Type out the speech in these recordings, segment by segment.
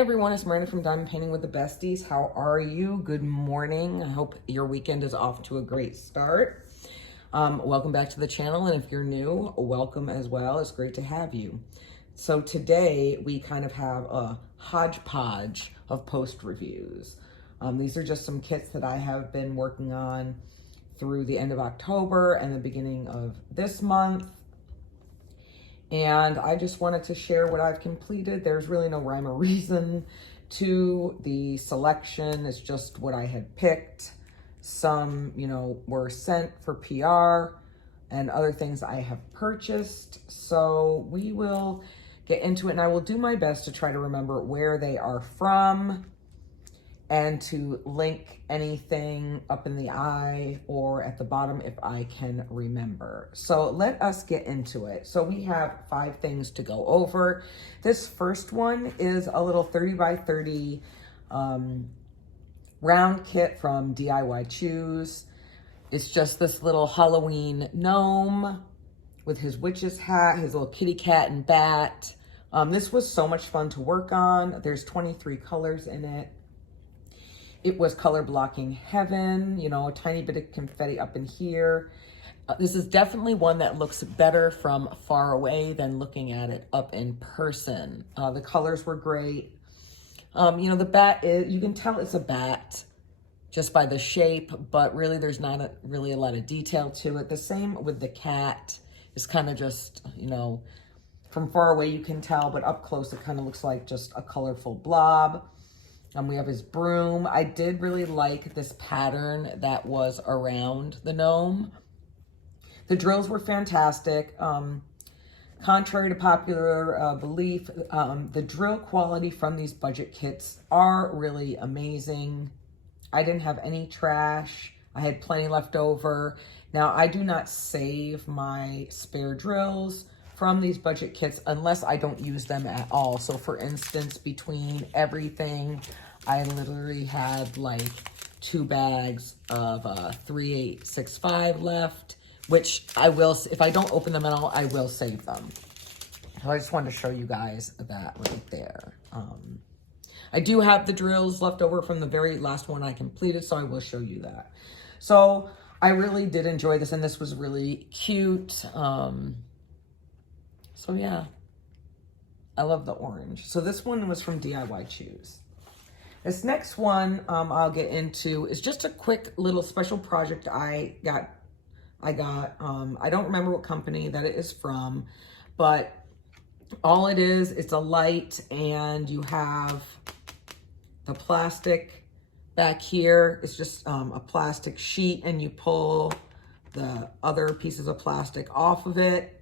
everyone, it's Miranda from Diamond Painting with the Besties. How are you? Good morning. I hope your weekend is off to a great start. Welcome back to the channel, and if you're new, welcome as well. It's great to have you. So today we kind of have a hodgepodge of post reviews. These are just some kits that I have been working on through the end of October and the beginning of this month. And I just wanted to share what I've completed. There's really no rhyme or reason to the selection. It's just what I had picked. Some, were sent for PR and other things I have purchased. So we will get into it, and I will do my best to try to remember where they are from and to link anything up in the eye or at the bottom if I can remember. So let us get into it. So we have 5 things to go over. This first one is a little 30 by 30 round kit from DIY Choose. It's just this little Halloween gnome with his witch's hat, his little kitty cat and bat. This was so much fun to work on. There's 23 colors in it. It was color blocking heaven, a tiny bit of confetti up in here. This is definitely one that looks better from far away than looking at it up in person. The colors were great. The bat is, you can tell it's a bat just by the shape, but really there's not really a lot of detail to it. The same with the cat. It's kind of just, from far away you can tell, but up close it kind of looks like just a colorful blob. We have his broom. I did really like this pattern that was around the gnome. The drills were fantastic. Contrary to popular belief, the drill quality from these budget kits are really amazing. I didn't have any trash. I had plenty left over. Now, I do not save my spare drills from these budget kits unless I don't use them at all. So for instance, between everything, I literally had like 2 bags of 3865 left, which I will, if I don't open them at all, I will save them. So I just wanted to show you guys that right there. I do have the drills left over from the very last one I completed, so I will show you that. So I really did enjoy this, and this was really cute. So yeah, I love the orange. So this one was from DIY Choose. This next one I'll get into is just a quick little special project I got. I don't remember what company that it is from, but all it is, it's a light, and you have the plastic back here. It's just a plastic sheet, and you pull the other pieces of plastic off of it.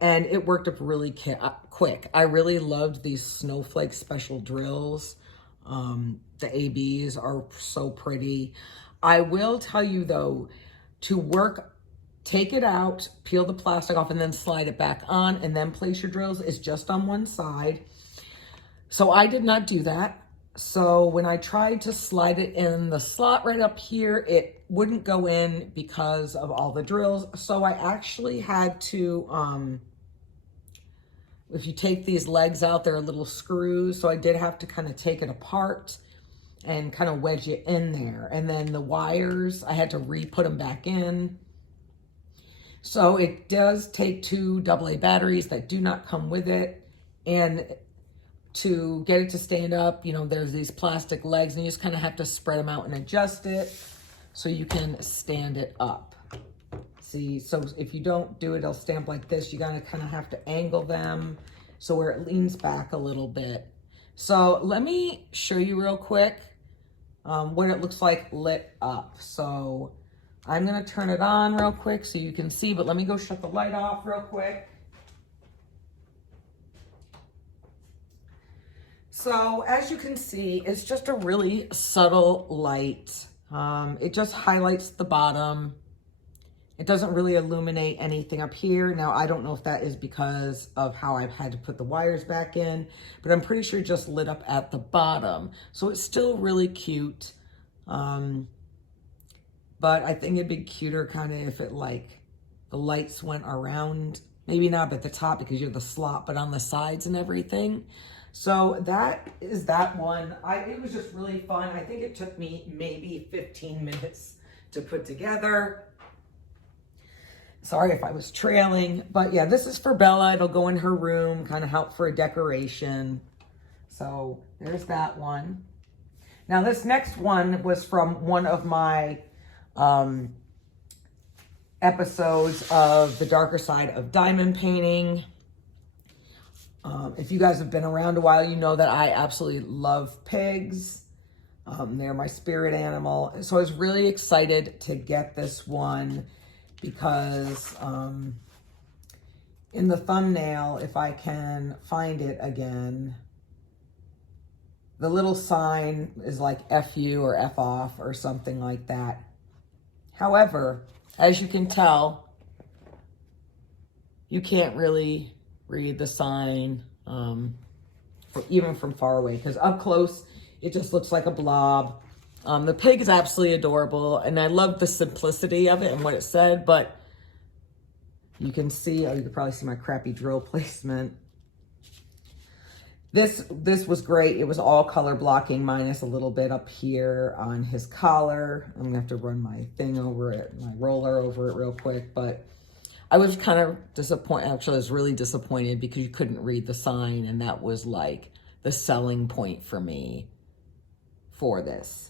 And it worked up really quick. I really loved these snowflake special drills. The ABs are so pretty. I will tell you though, to work, take it out, peel the plastic off, and then slide it back on, and then place your drills is just on one side. So I did not do that. So when I tried to slide it in the slot right up here, it wouldn't go in because of all the drills. So I actually had to, if you take these legs out, there are little screws. So I did have to kind of take it apart and kind of wedge it in there. And then the wires, I had to re-put them back in. So it does take 2 AA batteries that do not come with it. And to get it to stand up, there's these plastic legs, and you just kind of have to spread them out and adjust it so you can stand it up. See, so if you don't do it, it'll stand up like this. You gotta kind of have to angle them so where it leans back a little bit. So let me show you real quick what it looks like lit up. So I'm gonna turn it on real quick so you can see, but let me go shut the light off real quick. So as you can see, it's just a really subtle light. It just highlights the bottom. It doesn't really illuminate anything up here. Now, I don't know if that is because of how I've had to put the wires back in, but I'm pretty sure it just lit up at the bottom. So it's still really cute. But I think it'd be cuter kind of if it the lights went around, maybe not at the top because you have the slot, but on the sides and everything. So that is that one. It was just really fun. I think it took me maybe 15 minutes to put together. Sorry if I was trailing, but yeah, this is for Bella. It'll go in her room, kind of help for a decoration. So there's that one. Now this next one was from one of my episodes of The Darker Side of Diamond Painting. If you guys have been around a while, you know that I absolutely love pigs. They're my spirit animal. So I was really excited to get this one because in the thumbnail, if I can find it again, the little sign is like F you or F off or something like that. However, as you can tell, you can't really read the sign even from far away, because up close it just looks like a blob. The pig is absolutely adorable, and I love the simplicity of it and what it said, but you can see, you can probably see my crappy drill placement. This was great. It was all color blocking minus a little bit up here on his collar. I'm gonna have to run my thing over it, my roller over it real quick, but I was kind of disappointed. Actually, I was really disappointed because you couldn't read the sign, and that was like the selling point for me for this.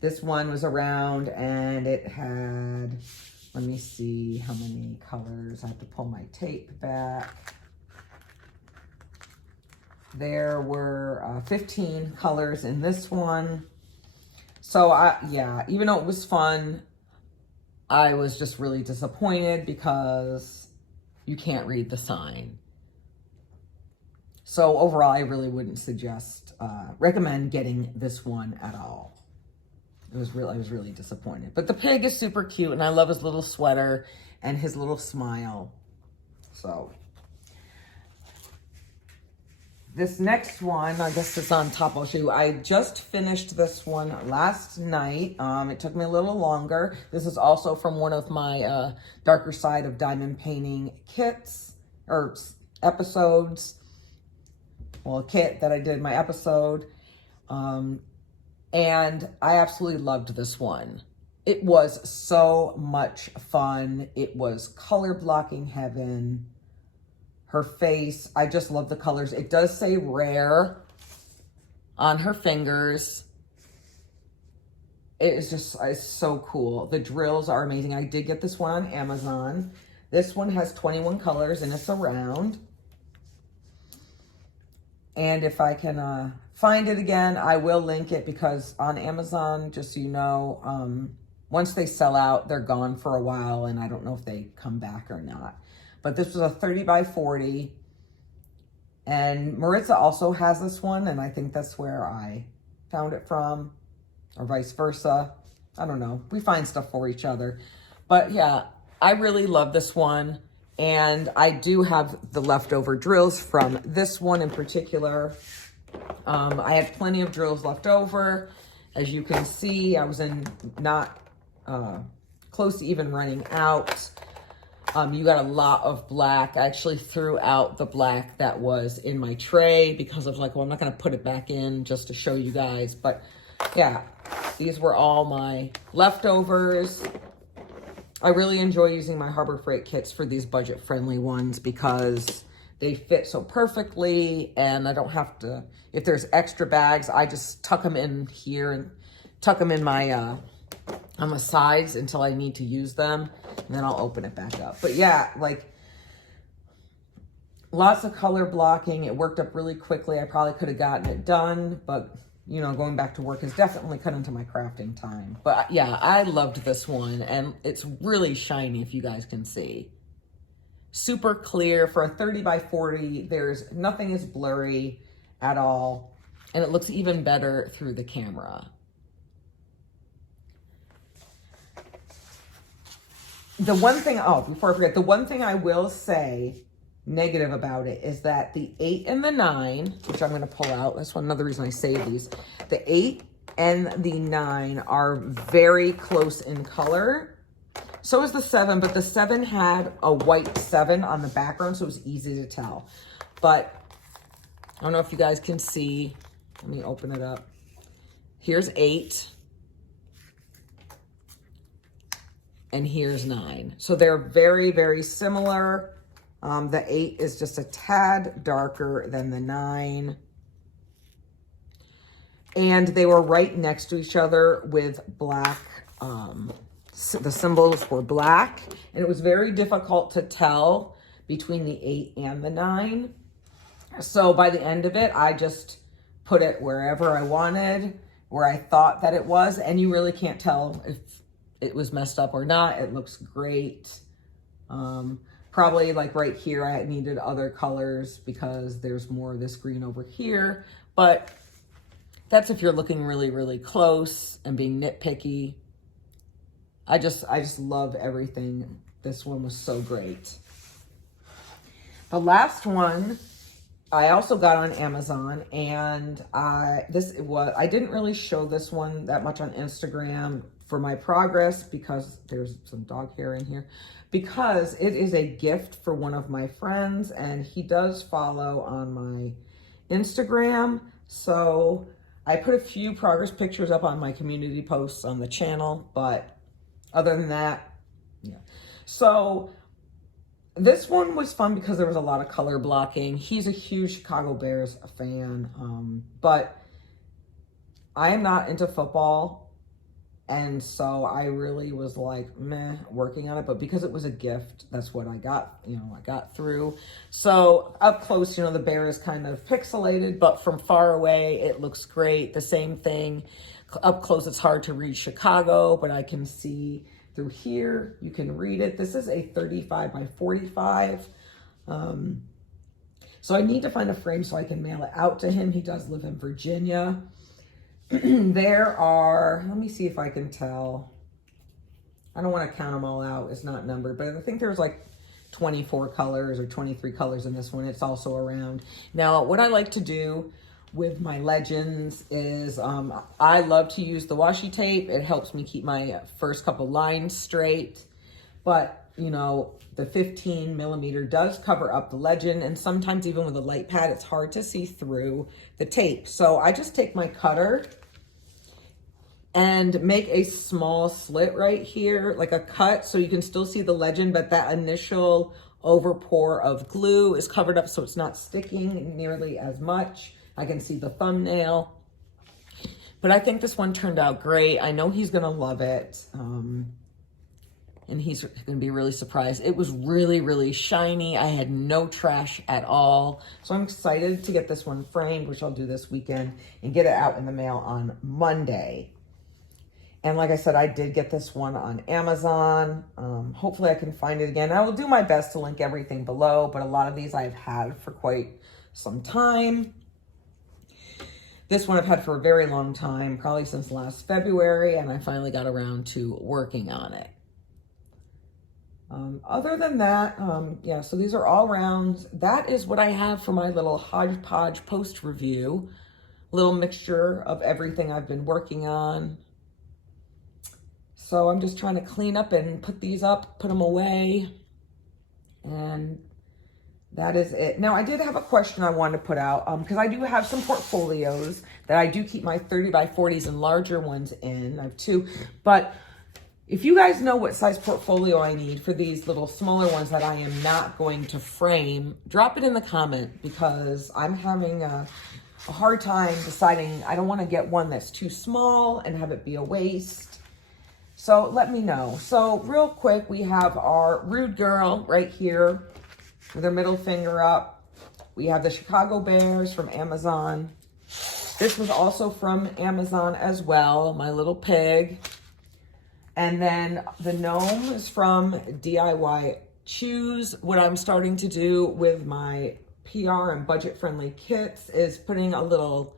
This one was around, and it had, let me see how many colors. I have to pull my tape back. There were 15 colors in this one. So yeah, even though it was fun, I was just really disappointed because you can't read the sign. So overall, I really wouldn't recommend getting this one at all. I was really disappointed. But the pig is super cute, and I love his little sweater and his little smile. So this next one, I guess it's on top. I'll show you. I just finished this one last night. It took me a little longer. This is also from one of my Darker Side of Diamond Painting kits or episodes. Well, a kit that I did my episode. And I absolutely loved this one. It was so much fun. It was color blocking heaven. Her face, I just love the colors. It does say rare on her fingers. It's so cool. The drills are amazing. I did get this one on Amazon. This one has 21 colors, and it's a round. And if I can find it again, I will link it, because on Amazon, just so you know, once they sell out, they're gone for a while, and I don't know if they come back or not. But this was a 30 by 40. And Maritza also has this one, and I think that's where I found it from, or vice versa. I don't know. We find stuff for each other. But yeah, I really love this one. And I do have the leftover drills from this one in particular. I had plenty of drills left over. As you can see, I was not close to even running out. You got a lot of black. I actually threw out the black that was in my tray because I was like, well, I'm not going to put it back in just to show you guys. But yeah, these were all my leftovers. I really enjoy using my Harbor Freight kits for these budget-friendly ones because they fit so perfectly, and I don't have to, if there's extra bags, I just tuck them in here and tuck them in my, on the sides until I need to use them, and then I'll open it back up. But yeah, like, lots of color blocking. It worked up really quickly. I probably could have gotten it done, but you know, going back to work has definitely cut into my crafting time. But yeah, I loved this one, and it's really shiny, if you guys can see. Super clear for a 30 by 40. There's nothing is blurry at all, and it looks even better through the camera. The one thing, before I forget, the one thing I will say negative about it is that the 8 and the 9, which I'm going to pull out, that's another reason I save these. The 8 and the 9 are very close in color. So is the 7, but the 7 had a white 7 on the background, so it was easy to tell. But I don't know if you guys can see. Let me open it up. Here's 8. And here's 9. So they're very, very similar. The 8 is just a tad darker than the 9. And they were right next to each other with black. The symbols were black. And it was very difficult to tell between the 8 and the 9. So by the end of it, I just put it wherever I wanted, where I thought that it was. And you really can't tell if it was messed up or not. It looks great. Probably like right here, I needed other colors because there's more of this green over here. But that's if you're looking really, really close and being nitpicky. I just love everything. This one was so great. The last one I also got on Amazon, and I didn't really show this one that much on Instagram for my progress because there's some dog hair in here, because it is a gift for one of my friends, and he does follow on my Instagram. So I put a few progress pictures up on my community posts on the channel, but other than that, yeah. So this one was fun because there was a lot of color blocking. He's a huge Chicago Bears fan, but I am not into football. And so I really was like, meh, working on it. But because it was a gift, that's what I got, I got through. So up close, the bear is kind of pixelated, but from far away, it looks great. The same thing. Up close, it's hard to read Chicago, but I can see through here. You can read it. This is a 35 by 45. So I need to find a frame so I can mail it out to him. He does live in Virginia. There are, let me see if I can tell. I don't want to count them all out. It's not numbered, but I think there's like 24 colors or 23 colors in this one. It's also around. Now, what I like to do with my legends is I love to use the washi tape. It helps me keep my first couple lines straight. But, the 15 millimeter does cover up the legend. And sometimes even with a light pad, it's hard to see through the tape. So I just take my cutter and make a small slit right here, like a cut, so you can still see the legend, but that initial overpour of glue is covered up so it's not sticking nearly as much. I can see the thumbnail. But I think this one turned out great. I know he's gonna love it. And he's gonna be really surprised. It was really, really shiny. I had no trash at all. So I'm excited to get this one framed, which I'll do this weekend, and get it out in the mail on Monday. And like I said, I did get this one on Amazon. Hopefully I can find it again. I will do my best to link everything below, but a lot of these I've had for quite some time. This one I've had for a very long time, probably since last February, and I finally got around to working on it. Other than that, yeah, so these are all rounds. That is what I have for my little Hodge-Podge post review. Little mixture of everything I've been working on. So I'm just trying to clean up and put these up, put them away. And that is it. Now, I did have a question I wanted to put out because I do have some portfolios that I do keep my 30 by 40s and larger ones in. I have 2, but if you guys know what size portfolio I need for these little smaller ones that I am not going to frame, drop it in the comment because I'm having a hard time deciding. I don't want to get one that's too small and have it be a waste. So let me know. So real quick, we have our Rude Girl right here with her middle finger up. We have the Chicago Bears from Amazon. This was also from Amazon as well, my little pig. And then the gnome is from DIY Choose. What I'm starting to do with my PR and budget-friendly kits is putting a little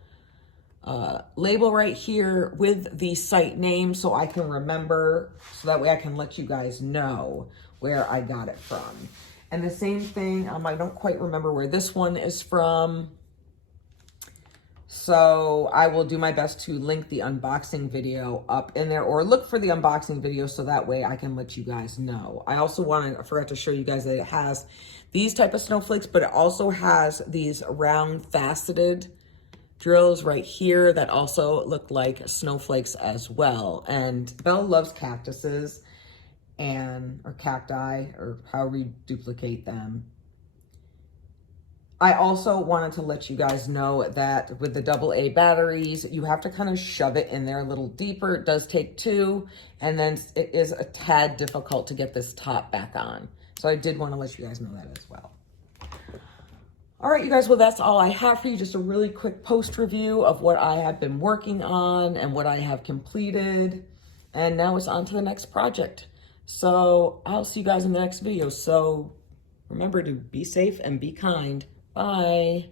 label right here with the site name so I can remember, so that way I can let you guys know where I got it from. And the same thing, I don't quite remember where this one is from. So I will do my best to link the unboxing video up in there, or look for the unboxing video so that way I can let you guys know. I also I forgot to show you guys that it has these type of snowflakes, but it also has these round faceted drills right here that also look like snowflakes as well. And Belle loves cactuses or cacti, or however you duplicate them. I also wanted to let you guys know that with the AA batteries, you have to kind of shove it in there a little deeper. It does take two, and then it is a tad difficult to get this top back on. So I did want to let you guys know that as well. All right, you guys, well, that's all I have for you. Just a really quick post review of what I have been working on and what I have completed. And now it's on to the next project. So I'll see you guys in the next video. So remember to be safe and be kind. Bye.